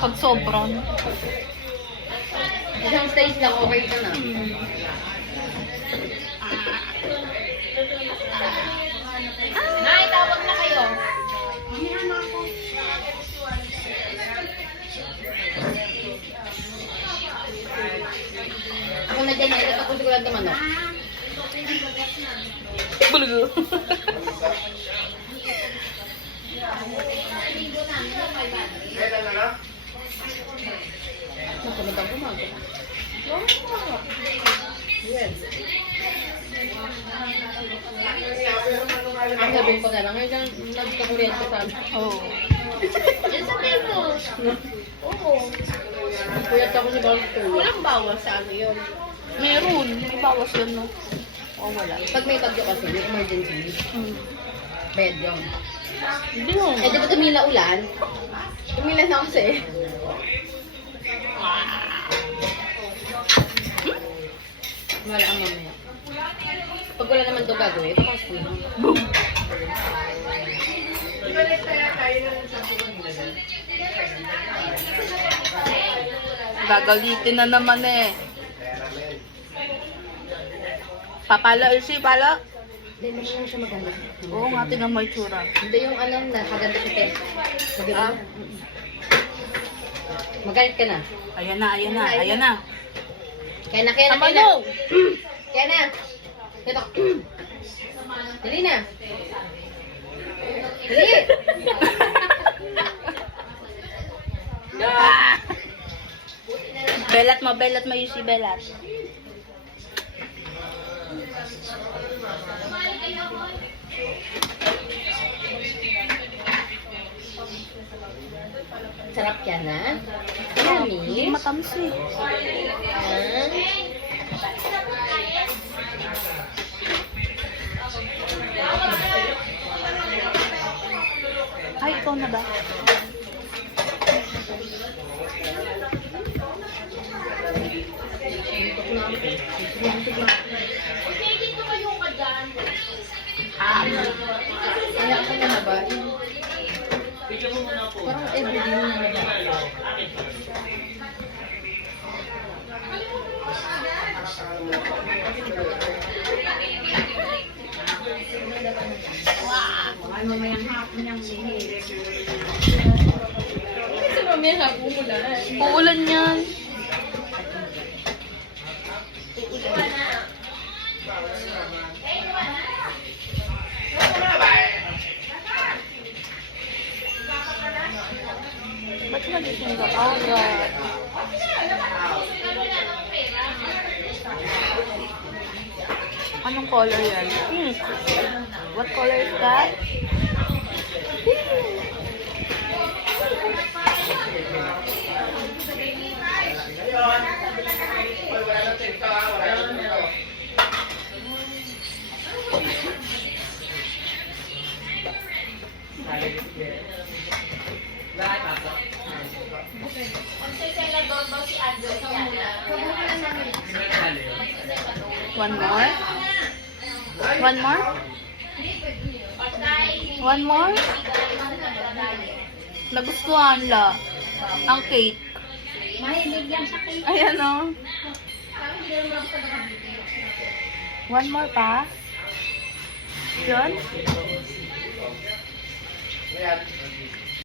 Pag sobrang. Isang stage lang, okay ka na. Nay, tawag na kayo. Ako na dyan, ito ako sigurado manok. Bulugo. Nakamad ang bumago. Yes. Ang sabihin ko na lang, ngayon nagkakuryente sa amin. Oo. Yan sa table. Oo. Kuyat ako si Balto. Walang bawas sa ano yun. Meron. May bawas yun, no? O wala. Pag may bagyo kasi, may emergency, bed yun. Hindi mo. Eh, di ba tumila ulan? Tumila na kasi. Wala ang mamaya. Pag wala naman ito gagawin, papas ko lang. Boom. Gagalitin na naman eh. Papala, Elsie, pala. Hindi, naman lang siya maganda. Oo nga, tingnan mo yung tsura. Hindi yung ano, nakaganda si Tess. Maganda. Ah. Magalit ka na. Ayan na, ayan na, ayan na. Kaya na, kaya na, Tama kaya na. no! Kaya na. Ito. Dali na. Dali. Ah! Belat mo yung si Belat. Sarap yan, ha? Hindi Yummy. matamis eh. Ay, ikaw na ba? Kaya ako na ba? Parang everyday na naman. Ano may ang hapon niyang sihir? Kasi mamaya hapon mo na. Uulan yan. Ba't nagising ka agad? Anong color yan? Pink. What color is that? One more? One more? One more? Nagustuhan la. Ang cake. Ayan o. One more pa? Yun?